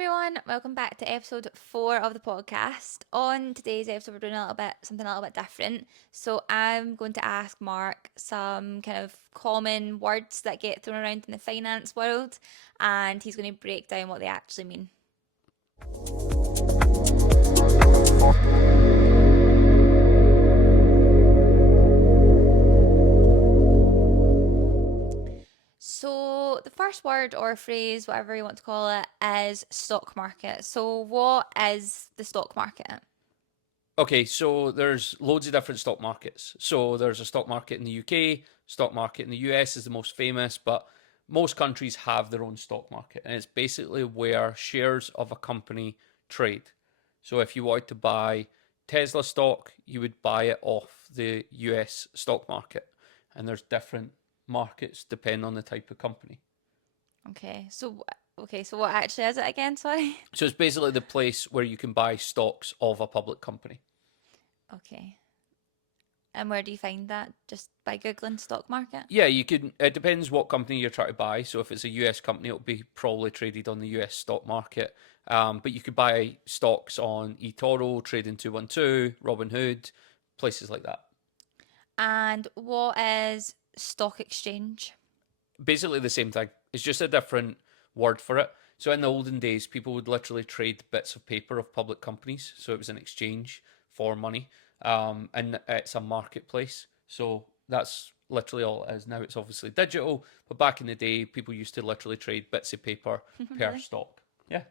everyone, welcome back to episode 4 of the podcast. On today's episode, we're doing something a little bit different. So I'm going to ask Mark some kind of common words that get thrown around in the finance world, and he's going to break down what they actually mean. So the first word or phrase, whatever you want to call it, is stock market. So what is the stock market? Okay, so there's loads of different stock markets. So there's a stock market in the UK, stock market in the US is the most famous, but most countries have their own stock market, and it's basically where shares of a company trade. So if you wanted to buy Tesla stock, you would buy it off the US stock market, and there's different markets depending on the type of company. So what actually is it again? Sorry. So it's basically the place where you can buy stocks of a public company. Okay. And where do you find that? Just by Googling stock market? Yeah, you can. It depends what company you're trying to buy. So if it's a US company, it'll be probably traded on the US stock market. But you could buy stocks on eToro, Trading 212, Robinhood, places like that. And what is stock exchange? Basically the same thing. It's just a different word for it. So in the olden days, people would literally trade bits of paper of public companies. So it was an exchange for money. And it's a marketplace. So that's literally all it is. Now it's obviously digital, but back in the day, people used to literally trade bits of paper per Really? stock. Yeah,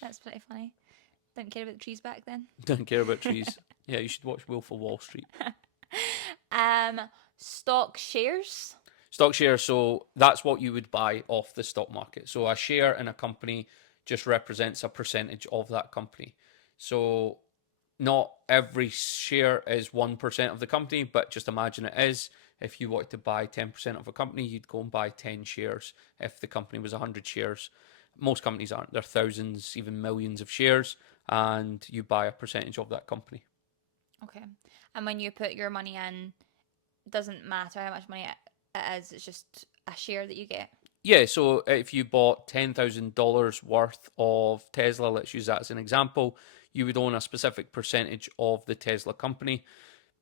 That's pretty funny. Didn't care about the trees back then. don't care about trees. Yeah, you should watch Wolf of Wall Street. Um, stock shares. Stock share, so that's what you would buy off the stock market. So a share in a company just represents a percentage of that company. So not every share is 1% of the company, but just imagine it is. If you wanted to buy 10% of a company, you'd go and buy 10 shares if the company was 100 shares. Most companies aren't. They're thousands, even millions of shares, and you buy a percentage of that company. Okay. And when you put your money in, doesn't matter how much money it is, it's just a share that you get. Yeah, so if you bought $10,000 worth of Tesla, let's use that as an example, you would own a specific percentage of the Tesla company.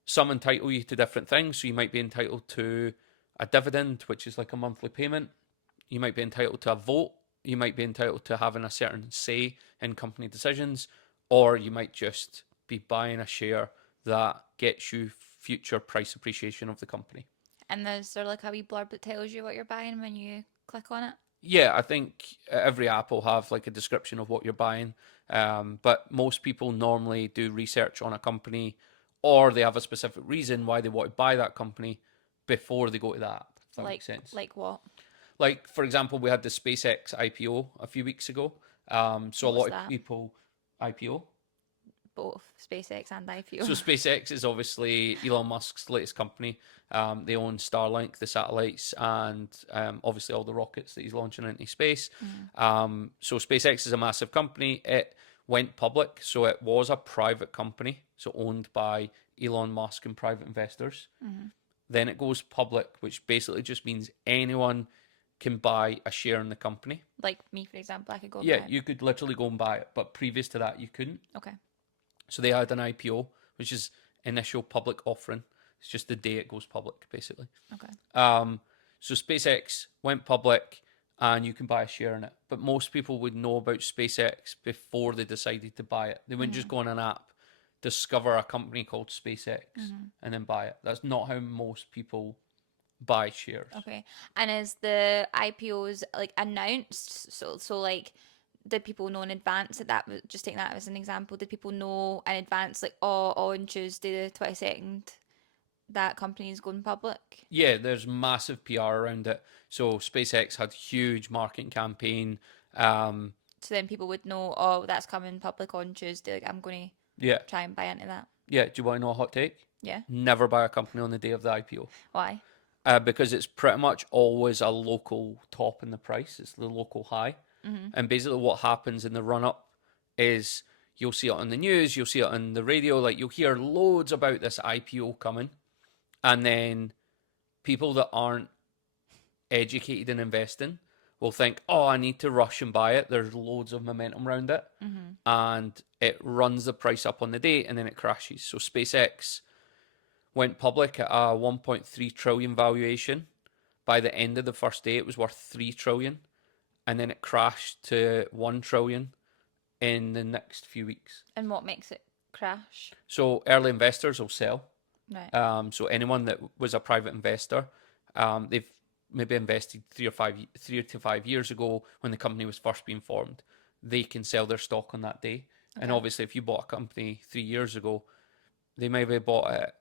Some entitle you to different things. So you might be entitled to a dividend, which is like a monthly payment. You might be entitled to a vote. You might be entitled to having a certain say in company decisions. Or you might just be buying a share that gets you future price appreciation of the company. And there's there like a wee blurb that tells you what you're buying when you click on it? Yeah, I think every app will have like a description of what you're buying. But most people normally do research on a company or they have a specific reason why they want to buy that company before they go to that app, if that Like makes sense. like what? Like, for example, we had the SpaceX IPO a few weeks ago. So a What's lot of that? people, IPO. Both SpaceX and IPO. So SpaceX is obviously Elon Musk's latest company. They own Starlink, the satellites, and obviously all the rockets that he's launching into space. Mm-hmm. So SpaceX is a massive company. It went public, so it was a private company, so owned by Elon Musk and private investors. Mm-hmm. Then it goes public, which basically just means anyone can buy a share in the company. Like me, for example, I could go and Yeah, buy it. you could literally go and buy it, but previous to that, you couldn't. Okay. So they had an IPO, which is initial public offering. It's just the day it goes public, basically. Okay. Um, so SpaceX went public, and you can buy a share in it. But most people would know about SpaceX before they decided to buy it. They wouldn't just Mm-hmm. go on an app, discover a company called SpaceX, Mm-hmm. and then buy it. That's not how most people buy shares. Okay. And is the IPOs like announced? So like did people know in advance just taking that as an example, did people know in advance like oh on Tuesday the 22nd that company is going public? Yeah, there's massive PR around it. So SpaceX had huge marketing campaign. Um, So then people would know, oh, that's coming public on Tuesday. Like I'm going to yeah, try and buy into that. yeah. Do you want to know a hot take? Yeah. Never buy a company on the day of the IPO. Why? Because it's pretty much always a local top in the price. It's the local high. Mm-hmm. And basically, what happens in the run up is you'll see it on the news, you'll see it on the radio, like you'll hear loads about this IPO coming. And then people that aren't educated in investing will think, oh, I need to rush and buy it. There's loads of momentum around it. Mm-hmm. And it runs the price up on the day and then it crashes. So SpaceX went public at a 1.3 trillion valuation. By the end of the first day, it was worth 3 trillion. And then it crashed to 1 trillion in the next few weeks. And what makes it crash? So early investors will sell. Right. So anyone that was a private investor, they've maybe invested 3 to 5 years ago when the company was first being formed. They can sell their stock on that day. Okay. And obviously, if you bought a company 3 years ago, they maybe bought it,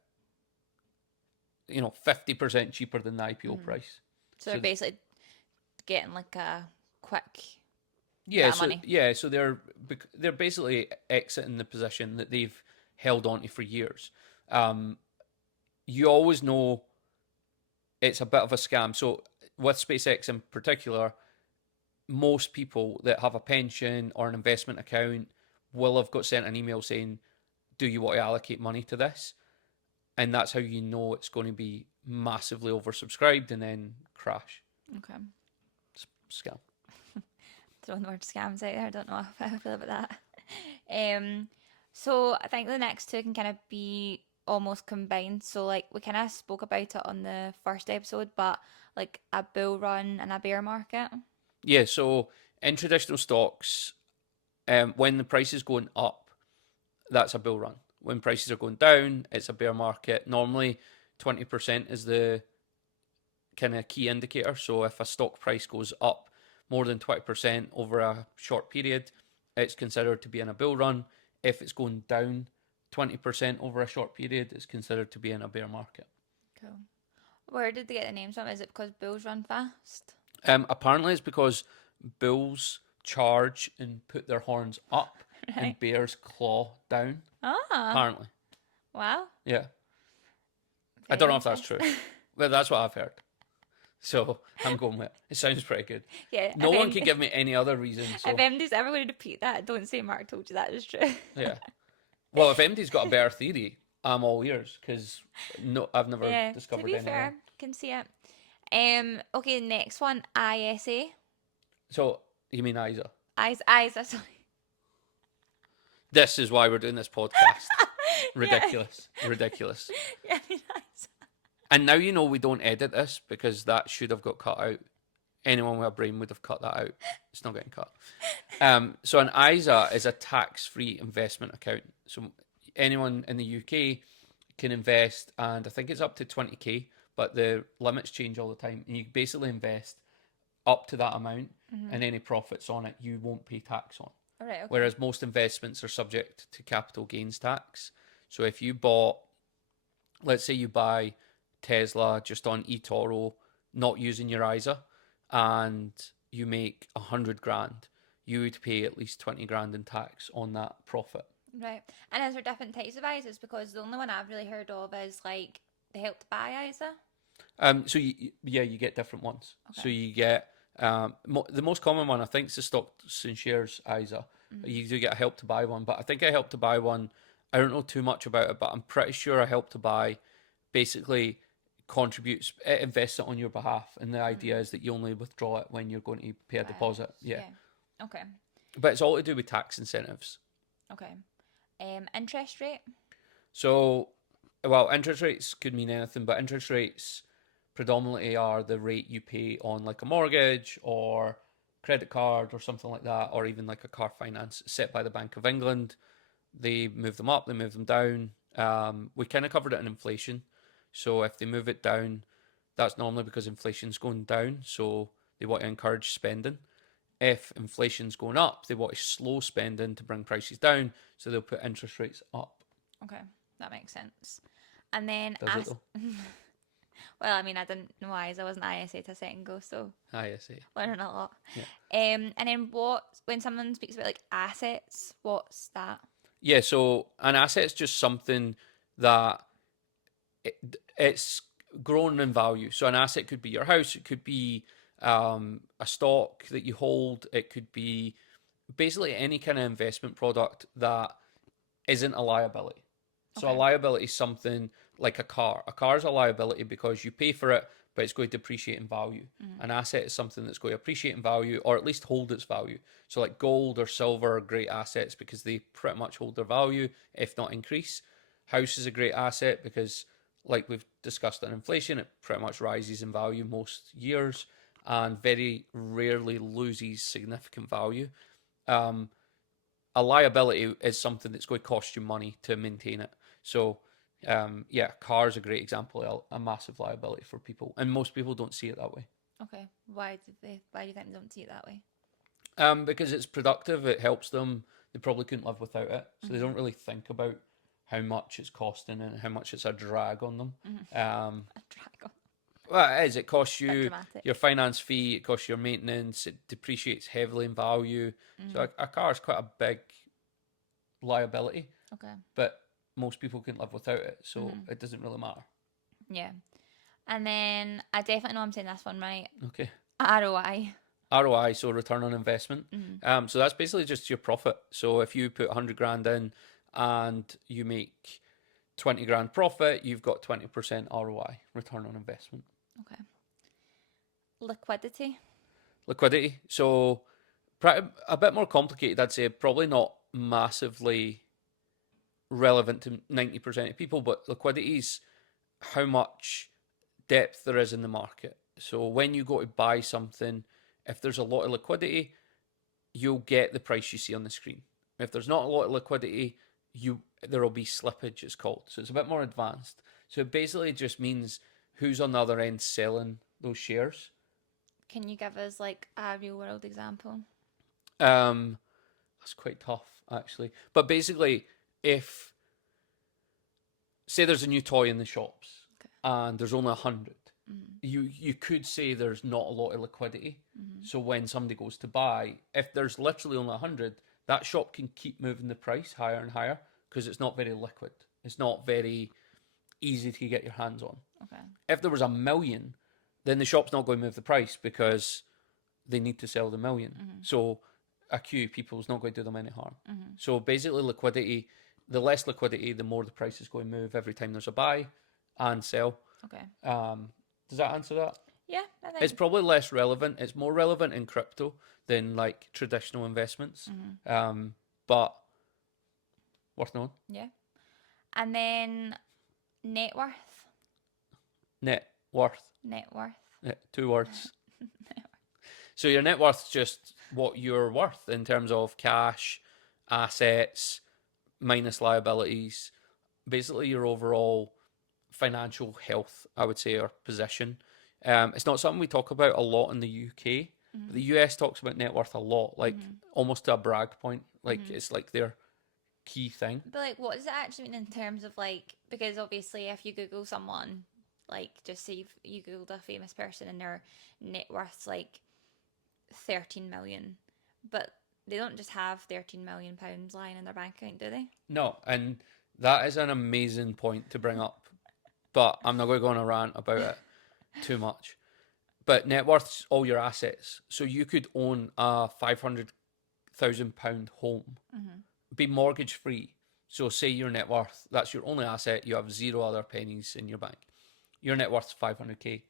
50% cheaper than the IPO price. So they're basically getting like a quick money. So they're basically exiting the position that they've held on to for years. You always know it's a bit of a scam. So with SpaceX in particular, most people that have a pension or an investment account will have got sent an email saying, do you want to allocate money to this? And that's how you know it's going to be massively oversubscribed and then crash. Okay. Scam. Throwing the word scams out there. I don't know how I feel about that. So I think the next two can kind of be almost combined. So like we kind of spoke about it on the first episode, but like a bull run and a bear market. Yeah, so in traditional stocks, when the price is going up, that's a bull run. When prices are going down, it's a bear market. Normally, 20% is the kind of key indicator. So if a stock price goes up more than 20% over a short period, it's considered to be in a bull run. If it's going down 20% over a short period, it's considered to be in a bear market. Cool. Where did they get the names from? Is it because bulls run fast? Apparently, it's because bulls charge and put their horns up, Right. and bears claw down. Ah. Apparently. Wow. Yeah. I Very don't know if that's interesting. true, but that's what I've heard. So I'm going with it. It sounds pretty good. Yeah. No one can give me any other reason. So If MD's ever going to repeat that, don't say Mark told you that is true. yeah. Well, if MD's got a better theory, I'm all ears because I've never Yeah. discovered To be any. fair, can see it. Okay, next one, ISA. So you mean ISA? ISA, sorry. This is why we're doing this podcast. Ridiculous. Ridiculous. Yeah, I mean ISA. And now you know we don't edit this because that should have got cut out. Anyone with a brain would have cut that out. It's not getting cut. So an ISA is a tax-free investment account. So anyone in the UK can invest, and I think it's up to 20k, but the limits change all the time. And you basically invest up to that amount, and any profits on it you won't pay tax on. All right, okay. Whereas most investments are subject to capital gains tax. So if you bought, let's say you buy Tesla just on eToro, not using your ISA, and you make 100 grand, you would pay at least 20 grand in tax on that profit. Right. And is there different types of ISAs? Because the only one I've really heard of is like the Help to Buy ISA. So you get different ones. Okay. So you get the most common one, I think, is the stocks and shares ISA. You do get a Help to Buy one, but I think a Help to Buy one, I don't know too much about it, but I'm pretty sure a Help to Buy basically contributes, it invests it on your behalf, and the idea is that you only withdraw it when you're going to pay a deposit. Yeah. Okay. But it's all to do with tax incentives. Okay. Interest rate. So, well, interest rates could mean anything, but interest rates predominantly are the rate you pay on like a mortgage or credit card or something like that, or even like a car finance set by the Bank of England. They move them up, they move them down. We kind of covered it in inflation. So if they move it down, that's normally because inflation's going down. So they want to encourage spending. If inflation's going up, they want to slow spending to bring prices down. So they'll put interest rates up. Okay, that makes sense. And then Does it though? Well, I mean, I didn't know ISA. I wasn't ISA a second ago, so ISA. learning a lot. Yeah. And then when someone speaks about like assets, what's that? Yeah, so an asset's just something that it's grown in value. So an asset could be your house, it could be a stock that you hold, it could be basically any kind of investment product that isn't a liability. So a liability is something like a car. A car is a liability because you pay for it, but it's going to depreciate in value. An asset is something that's going to appreciate in value, or at least hold its value. So like gold or silver are great assets because they pretty much hold their value, if not increase. House is a great asset because, like we've discussed on inflation, it pretty much rises in value most years and very rarely loses significant value. A liability is something that's going to cost you money to maintain it. So, yeah, car is a great example of a massive liability for people, and most people don't see it that way. Okay. Why do you think they don't see it that way? Because it's productive, it helps them. They probably couldn't live without it, so they don't really think about how much it's costing and how much it's a drag on them. A dragon. Well, it is. It costs Bit you dramatic. your finance fee. It costs your maintenance. It depreciates heavily in value. So a car is quite a big liability, Okay. but most people can live without it, so it doesn't really matter. Yeah. And then I definitely know I'm saying this one right. Okay. ROI. ROI, so return on investment. So that's basically just your profit. So if you put 100 grand in and you make 20 grand profit, you've got 20% ROI, return on investment. Okay. Liquidity. Liquidity. So a bit more complicated, I'd say. Probably not massively relevant to 90% of people, but liquidity is how much depth there is in the market. So when you go to buy something, if there's a lot of liquidity, you'll get the price you see on the screen. If there's not a lot of liquidity, there will be slippage, it's called. So it's a bit more advanced. So it basically just means who's on the other end selling those shares. Can you give us like a real world example? That's quite tough actually. But basically, if say there's a new toy in the shops and there's only 100, you could say there's not a lot of liquidity. So when somebody goes to buy, if there's literally only 100, that shop can keep moving the price higher and higher because it's not very liquid. It's not very easy to get your hands on. Okay. If there was 1,000,000, then the shop's not going to move the price because they need to sell the 1,000,000. So a queue of people is not going to do them any harm. So basically, liquidity, the less liquidity, the more the price is going to move every time there's a buy and sell. Okay. Does that answer that? Yeah, I think It's probably less relevant. It's more relevant in crypto than like traditional investments. But worth knowing. yeah. And then net worth. Net worth. Net worth. Yeah, 2 words. So your net worth's just what you're worth in terms of cash, assets, minus liabilities. Basically, your overall financial health, I would say, or position. It's not something we talk about a lot in the UK. But the US talks about net worth a lot, like almost to a brag point. Like it's like their key thing. But like, what does it actually mean in terms of like? Because obviously, if you Google someone, like, just say you Googled a famous person and their net worth's like 13 million, but they don't just have 13 million pounds lying in their bank account, do they? No, and that is an amazing point to bring up, but I'm not going to go on a rant about it too much. But net worth's all your assets. So you could own a £500,000 home, be mortgage free. So say your net worth, that's your only asset, you have 0 other pennies in your bank. Your net worth's 500k,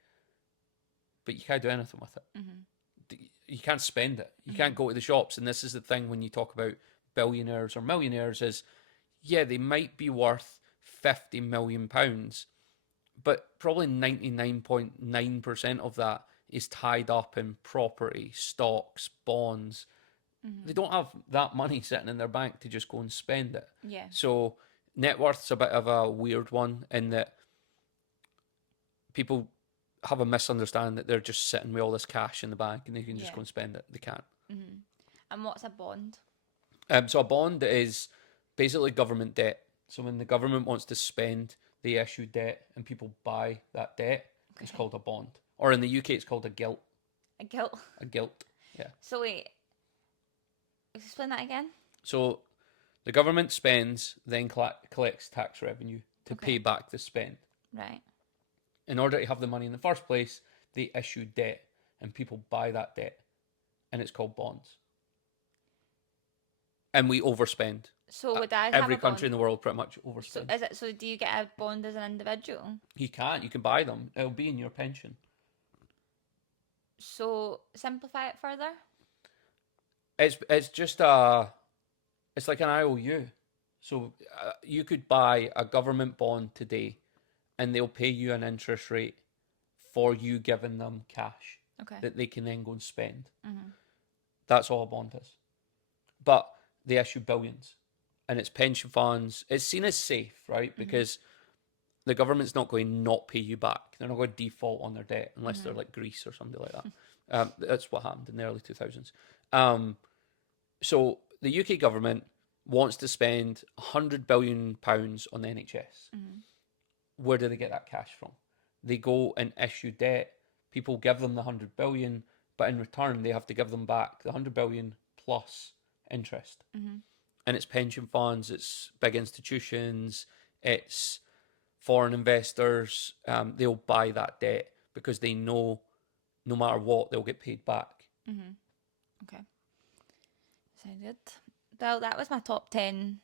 but you can't do anything with it. You can't spend it. You can't go to the shops. And this is the thing when you talk about billionaires or millionaires is, yeah, they might be worth £50 million, but probably 99.9% of that is tied up in property, stocks, bonds. They don't have that money sitting in their bank to just go and spend it. Yeah. So net worth's a bit of a weird one in that people have a misunderstanding that they're just sitting with all this cash in the bank and they can just go and spend it. They can't. And what's a bond? So a bond is basically government debt. So when the government wants to spend, they issue debt and people buy that debt. It's called a bond. Or in the UK, it's called a gilt. A gilt. A gilt, yeah. So wait, explain that again. So the government spends, then collects tax revenue to pay back the spend. Right. In order to have the money in the first place, they issue debt and people buy that debt. And it's called bonds. And we overspend. So would I have Every a country bond? in the world pretty much So overspends. is it? So do you get a bond as an individual? You can't. You can buy them. It'll be in your pension. So simplify it further. It's just it's like an IOU. So you could buy a government bond today, and they'll pay you an interest rate for you giving them cash Okay. that they can then go and spend. Mm-hmm. That's all a bond is. But they issue billions, and it's pension funds. It's seen as safe, right? Mm-hmm. Because the government's not going to not pay you back. They're not going to default on their debt unless they're like Greece or something like that. That's what happened in the early 2000s. So the UK government wants to spend £100 billion on the NHS. Mm-hmm. Where do they get that cash from? They go and issue debt. People give them the 100 billion, but in return they have to give them back the 100 billion plus interest. Mm-hmm. And it's pension funds, it's big institutions, it's foreign investors. They'll buy that debt because they know no matter what they'll get paid back. Mm-hmm. Okay. Sounds good. Well, that was my top 10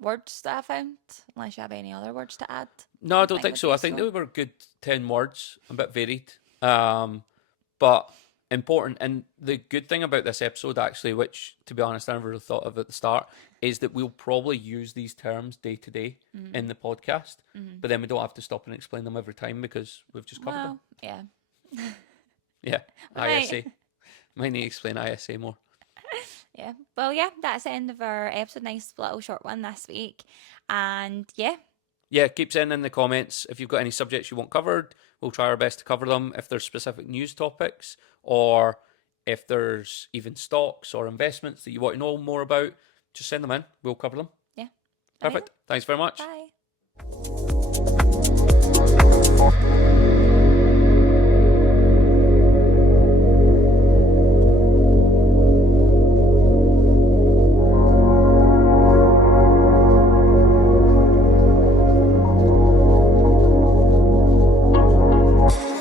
words that I found. Unless you have any other words to add. No, I don't think so. I think they were good 10 words, a bit varied, but important. And the good thing about this episode, actually, which to be honest, I never really thought of at the start, is that we'll probably use these terms day to day in the podcast, but then we don't have to stop and explain them every time because we've just covered them. Yeah. Yeah, Right. ISA. Might need to explain ISA more. Yeah. Well, yeah, that's the end of our episode. Nice little short one this week. And yeah. Yeah, keep sending in the comments if you've got any subjects you want covered. We'll try our best to cover them. If there's specific news topics or if there's even stocks or investments that you want to know more about, just send them in. We'll cover them. Yeah. Perfect. Thanks very much. Bye.